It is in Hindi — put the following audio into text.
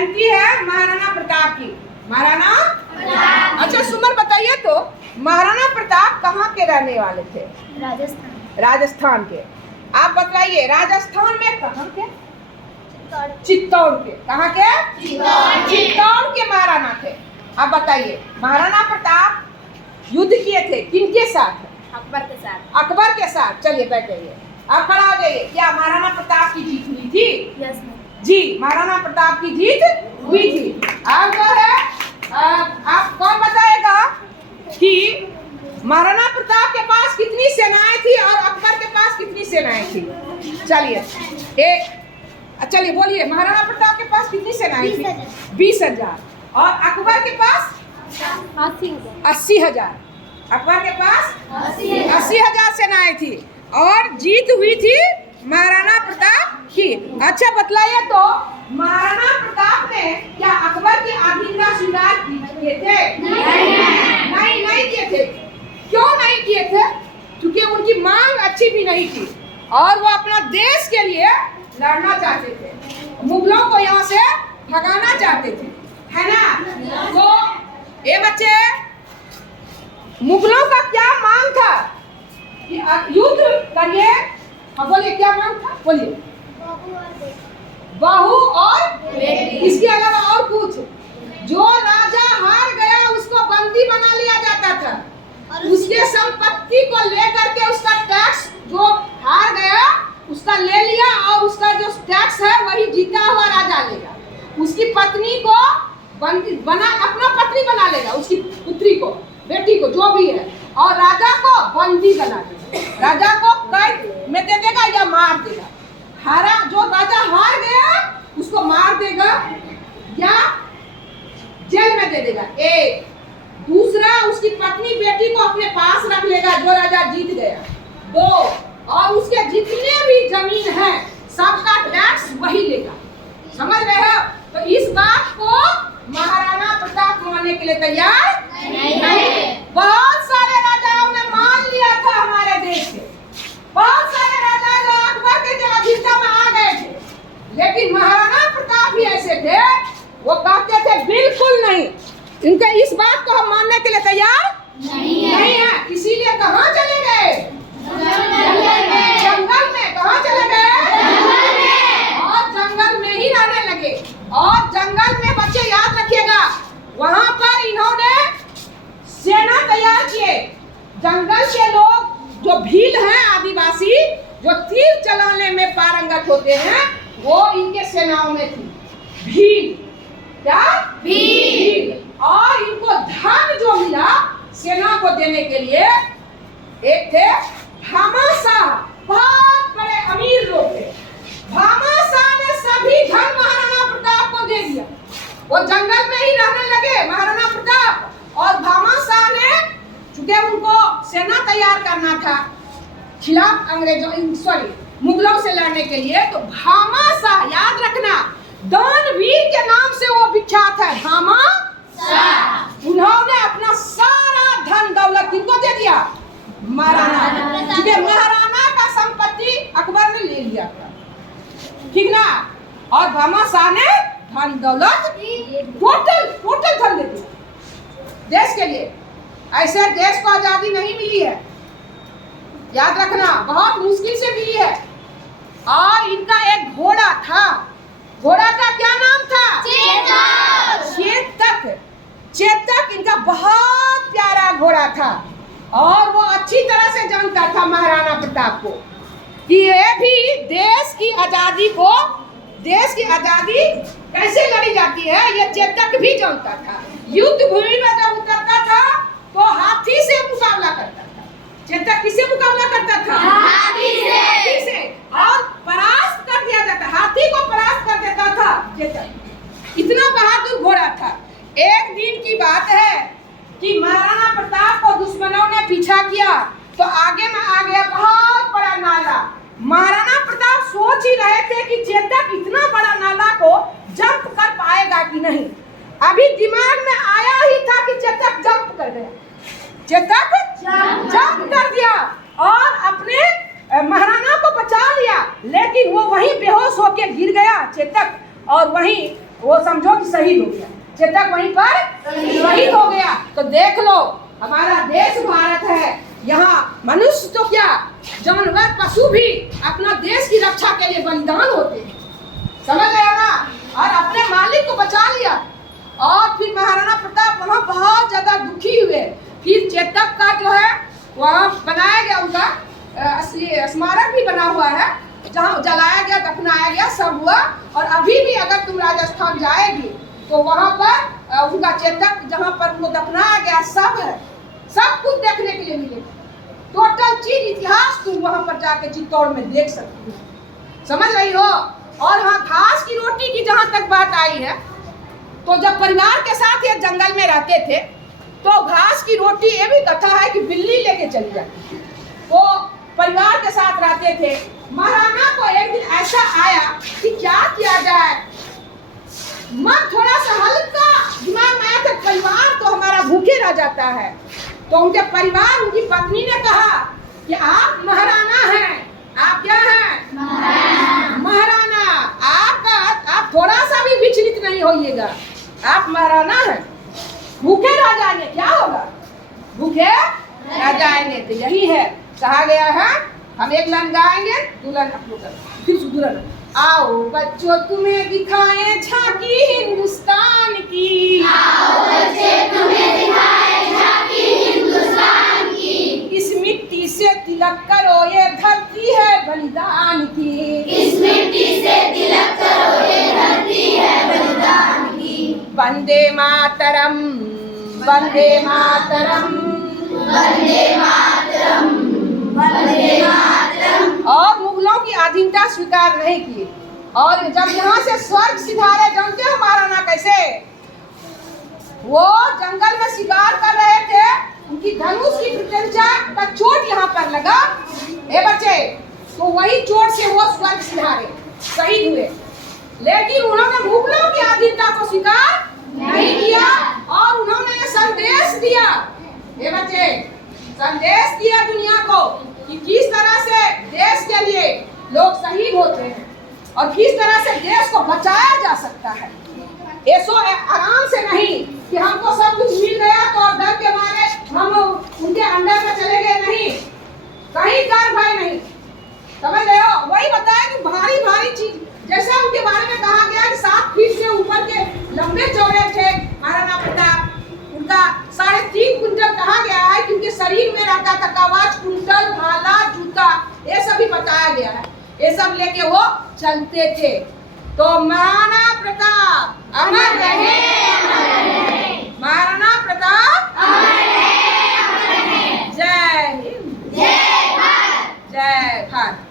जयंती है महाराणा प्रताप की। महाराणा प्रताप। अच्छा सुमन बताइए तो महाराणा प्रताप कहाँ के रहने वाले थे? राजस्थान। राजस्थान के। आप बताइए राजस्थान में कहाँ के? चित्तौड़ के। कहाँ के? चित्तौड़ के महाराणा थे। आप बताइए महाराणा प्रताप युद्ध किए थे किनके साथ? अकबर के साथ। अकबर के साथ। चलिए बैठिए, आप खड़ा हो जाइए। क्या महाराणा प्रताप की जीत हुई थी? यस जी, महाराणा प्रताप की जीत हुई थी। अब जो है आप कौन बताएगा कि महाराणा प्रताप के पास कितनी सेनाएं थी और अकबर के पास कितनी सेनाएं थी? चलिए बोलिए महाराणा प्रताप के पास कितनी सेनाएं थी? 20,000। और अकबर के पास 80,000। अकबर के पास 80,000 सेनाएं थी और जीत हुई थी महाराणा प्रताप की। अच्छा बतलाइए तो महाराणा प्रताप ने क्या अकबर की अधीनता स्वीकार किए थे? नहीं किए थे। क्यों नहीं किए थे? क्योंकि उनकी मांग अच्छी भी नहीं थी और वो अपना देश के लिए लड़ना चाहते थे, मुगलों को यहाँ से भगाना चाहते थे, है ना? तो ये बच्चे मुगलों का क्या मांग था कि युद्ध करिए। हाँ बोलिए क्या मांग था? बोलिए। बहू और बेटी। इसके अलावा और कुछ? जो राजा हार गया उसको बंदी बना लिया जाता था, उसके संपत्ति को लेकर के उसका टैक्स जो हार गया उसका ले लिया और उसका जो टैक्स है वही जीता हुआ राजा लेगा। उसकी पत्नी को बंदी बना, अपना पत्नी बना लेगा, उसकी पुत्री को, बेटी को, जो भी है, और राजा को बंदी बना देगा। राजा को कैद में दे देगा या मार देगा। हारा जो राजा हार गया उसको मार देगा या जेल में दे देगा। एक दूसरा उसकी पत्नी बेटी को अपने पास रख लेगा जो राजा जीत गया। दो, और उसके जितने भी जमीन है सबका टैक्स वही लेगा। समझ रहे हो? तो इस बात को महाराणा प्रताप मानने के लिए तैयार नहीं। बहुत सारे राजाओं ने मान लिया था हमारे देश के, बहुत सारे राजा जो अकबर के अधीनता में आ गए थे, लेकिन महाराणा प्रताप भी ऐसे थे, वो कहते थे बिल्कुल नहीं। इनके इस बात को हम मानने के लिए तैयार नहीं है। इसीलिए कहाँ चले गए? जंगल में। कहाँ चले गए? और जंगल में ही रहने लगे। और जंगल में बच्चे याद रखिएगा वहां पर इन्होंने सेना तैयार किए। जंगल के लोग जो भील हैं, आदिवासी जो तीर चलाने में पारंगत होते हैं, वो इनके सेनाओं में थी। भील। क्या? भील। और इनको धन जो मिला सेना को देने के लिए, एक थे भामाशाह, बहुत बड़े अमीर लोग थे। भामाशाह ने सभी धन महाराणा प्रताप को दे दिया। वो जंगल में ही रहने लगे महाराणा प्रताप। और भामाशाह ने चूंकि उनको सेना तैयार करना था खिलाफ मुगलों से लड़ने के लिए, तो भामाशाह, याद रखना, दानवीर के नाम से वो विख्यात है। भामाशाह। उन्होंने अपना सारा धन दौलत किनको दे दिया? महाराणा। क्योंकि महाराणा का संपत्ति अकबर ने ले लिया था, ठीक ना? और भामाशाह ने धन दौलत टोटल धन दे दिया देश के लिए। ऐसे देश को आजादी नहीं मिली है, याद रखना, बहुत मुश्किल से मिली है। और इनका एक घोड़ा था, घोड़ा का क्या नाम था? चेतक इनका बहुत प्यारा घोड़ा था। और वो अच्छी तरह से जानता था महाराणा प्रताप को कि ये भी देश की आजादी कैसे लड़ी जाती है, ये चेतक भी जानता था। युद्ध भूमि में जब उतरता था तो हाथी से मुकाबला करता था। चेतक किससे मुकाबला करता था? हाथी से। और परास्त कर दिया जाता, हाथी को परास्त कर देता था चेतक। इतना बहादुर घोड़ा था। एक दिन की बात है कि महाराणा प्रताप को दुश्मनों ने पीछा किया तो आगे में आ गया बहुत बड़ा नाला। महाराणा प्रताप सोच ही रहे थे कि चेतक इतना बड़ा नाला को जंप कर पाएगा कि नहीं। अभी दिमाग में आया ही था कि चेतक जंप कर गया। चेतक जंप कर दिया और अपने महाराणा को बचा लिया, लेकिन वो वहीं बेहोश होकर गिर गया चेतक, और वहीं वो समझो कि शहीद हो गया, चेतक वहीं पर शहीद हो गया। तो देख लो हमारा देश भारत है, यहाँ मनुष्य तो क्या जानवर पशु भी अपना देश की रक्षा के लिए बलिदान होते हैं, समझ गया ना। और अपने मालिक को बचा लिया। और फिर महाराणा प्रताप वहाँ बहुत ज्यादा दुखी हुए। फिर चेतक का जो है वहाँ बनाया गया, उनका स्मारक भी बना हुआ है, जहाँ जलाया गया, दफनाया गया, सब हुआ। और अभी भी अगर तुम राजस्थान जाएगी तो वहाँ पर उनका चेतक जहाँ पर उनको दफनाया गया सब है, सब कुछ देखने के लिए मिलेगा। टोटल चीज इतिहास तुम वहाँ पर जाके चित्तौड़ में देख सकती हो, समझ रही हो। और हाँ, घास की रोटी की जहाँ तक बात आई है, तो जब परिवार के साथ ये जंगल में रहते थे तो घास की रोटी, ये भी कथा है कि बिल्ली लेके चली जाती थी। वो परिवार के साथ रहते थे। महाराणा को एक दिन ऐसा आया कि क्या किया जाए, मन थोड़ा सा हल्का दिमाग में आया था, परिवार तो हमारा भूखे रह जाता है। तो उनके परिवार, उनकी पत्नी ने कहा कि आप महाराणा हैं। आप क्या हैं? महाराणा। आप थोड़ा सा भी विचलित नहीं होइएगा, आप महाराणा हैं। भूखे रह जाएंगे, क्या होगा? भूखे रह जाएंगे। तो यही है, कहा गया है। हम एक लाइन गाएंगे, दुल्हन आप लोग फिर दुल्हन। आओ बच्चों तुम्हें दिखाएं झांकी हिंदुस्तान की, आओ बच्चे तुम्हें दिखाएं झांकी हिंदुस्तान की। इस मिट्टी से तिलक करो ये धरती है बलिदान की, इस मिट्टी से तिलक करो ये धरती है बलिदान की। वंदे मातरम, वंदे मातरम, वंदे मातरम, वंदे मातरम। और मुगलों की अधीनता स्वीकार नहीं की। और जब यहाँ से स्वर्ग सिधारे, जानते हो महाराणा कैसे? वो जंगल में शिकार कर रहे थे, उनकी धनुष की प्रत्यंचा का चोट यहाँ पर लगा, ए बच्चे, तो वही चोट से वो स्वर्ग सिधारे, शहीद हुए। लेकिन उन्होंने मुगलों की अधीनता को स्वीकार नहीं किया और उन्होंने ये संदेश दिया, ए बच्चे, संदेश दिया दुनिया को कि किस तरह से देश के लिए लोग शहीद होते हैं और किस तरह से देश को बचाया जा सकता है। ऐसो आराम से नहीं कि हमको सब कुछ मिल गया तो डर के मारे हम उनके अंडर में चले गए, नहीं, कहीं डर भय नहीं, समझ रहे हो। वही बताया कि भारी भारी चीज, जैसा उनके बारे में कहा गया कि 7 फीट से ऊपर के लंबे चौड़े थे महाराणा प्रताप। उनका 3.5 कुंटल कहा गया है कि उनके शरीर में रहता था कवच, कुंडल, भाला, जूता, ये सब भी बताया गया है। ये सब लेके वो चलते थे। तो महाराणा प्रताप अमर रहे, महाराणा प्रताप अमर रहे, अमर रहे। जय हिंद, जय भारत, जय भारत।